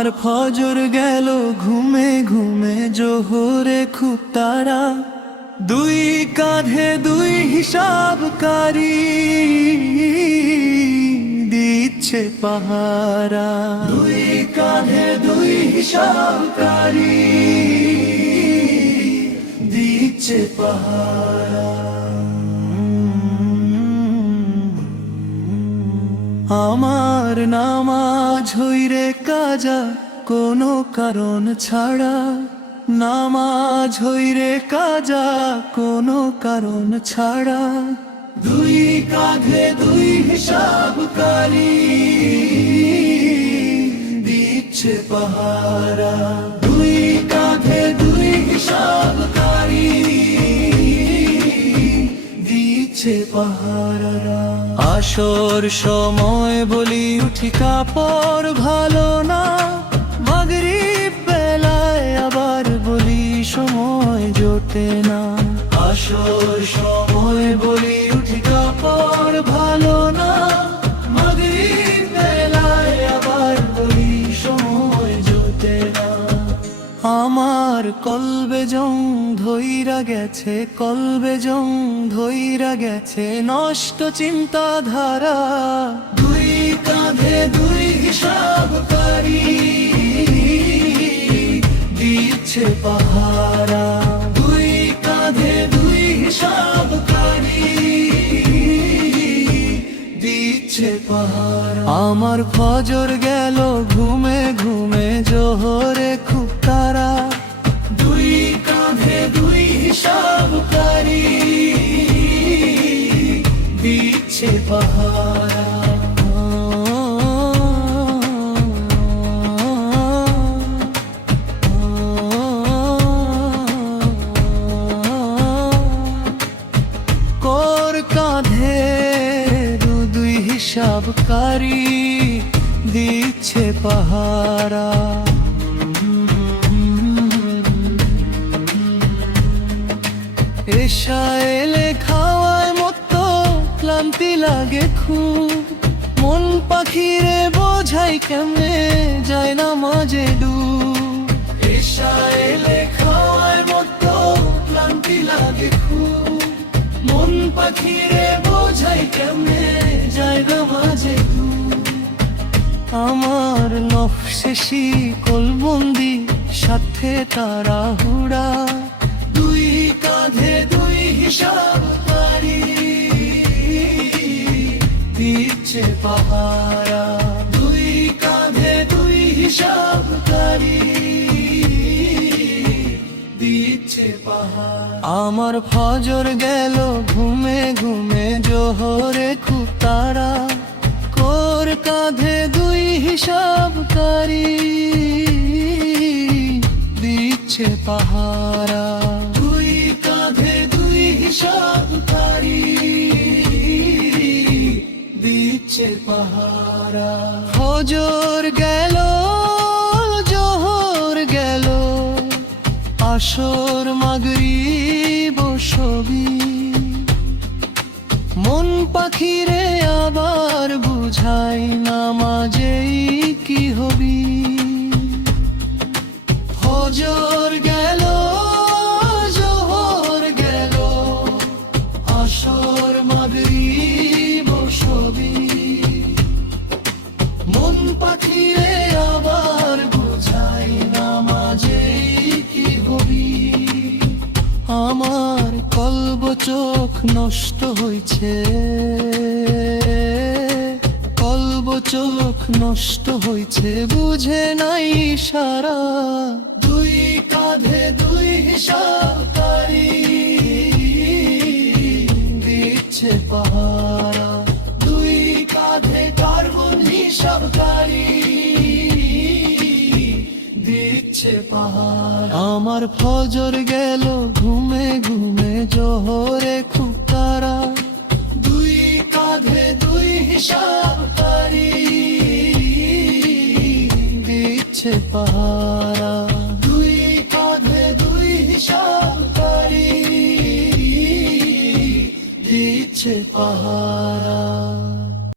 আমার ফজর গেল ঘুমে ঘুমে জোহরে খুব তারা, দুই কাঁধে দুই হিসাবকারী দিচ্ছে পাহারা। দুই কাঁধে দুই হিসাবকারী দিচ্ছে পাহারা। আমার নামাজ হইরে কাজা কোনো কারণ ছাড়া, নামাজ হইরে কাজা কোনো কারণ ছাড়া। দুই কাঁধে দুই হিসাবকারী দিচ্ছে পাহারা। দুই কাঁধে দুই হিসাবকারী দিচ্ছে পাহারা। আসর সময় বলি উঠি কাপড় ভালো না, মাগরিব বেলায় আবার বলি সময় জোটে না। আসর সময় বলি উঠি কাপড় ভালো না, মাগরিব বেলায় আবার বলি সময় জোটে না। আমার কলবে জং ধইরা গেছে, কলবে জং ধইরা গেছে নষ্ট চিন্তাধারা। দুই কাঁধে দুই হিসাবকারী দিচ্ছে পাহারা। দুই কাঁধে দুই হিসাবকারী দিচ্ছে পাহারা। আমার ফজর গেল ঘুমে ঘুমে জোহরে খুব তারা, দুই কাঁধে দুই হিসাবকারী দিচ্ছে পাহারা। কোর কাঁধে দুই হিসাবকারী দিচ্ছে পাহারা। এশা এলে খাওয়ায় মতো ক্লান্তি লাগে খুব, মন পাখিরে বোঝাই কেমনে যায় না মাঝে ডুব। এশা এলে খাওয়ায় মতো ক্লান্তি লাগে খুব, মন পাখিরে বোঝাই কেমনে যায় না মাঝে ডুব। আমার নফসে শিকলবন্দি সাথে তাড়াহুড়া, দুই কাঁধে দুই হিসাবকারী দিচ্ছে পাহারা। দুই কাঁধে দুই হিসাবকারী দিচ্ছে পাহারা। আমার ফজর গেল ঘুমে ঘুমে জোহরে খুব তারা, কোর কাঁধে দুই হিসাবকারী দিচ্ছে পাহারা। দুই কাঁধে দুই হিসাবকারী দিচ্ছে পাহারা। ফজর গেল জোহর গেল, আসর মাগরিব সবই, মন পাখিরে আবার বুঝাই নামাজেই কি হবি। ফজর গেল জোহর গেল, আসর মাগরিব সবই, মন পাখিরে আবার বুঝাই নামাজেই কি হবি। আমার কলব চোখ নষ্ট হইছে, কলব চোখ নষ্ট হইছে বুঝে নাই সারা। দুই কাঁধে দুই হিসাবকারী দিচ্ছে পাহারা। দুই কাঁধে কার্বন হিসাবকারী দিচ্ছে পাহারা। আমার ফজর গেল ঘুমে ঘুমে জোহরে খুব তারা, দুই কাঁধে দুই হিসাবকারী দিচ্ছে পাহারা। দুই কাঁধে দুই হিসাবকারী দিচ্ছে পাহারা।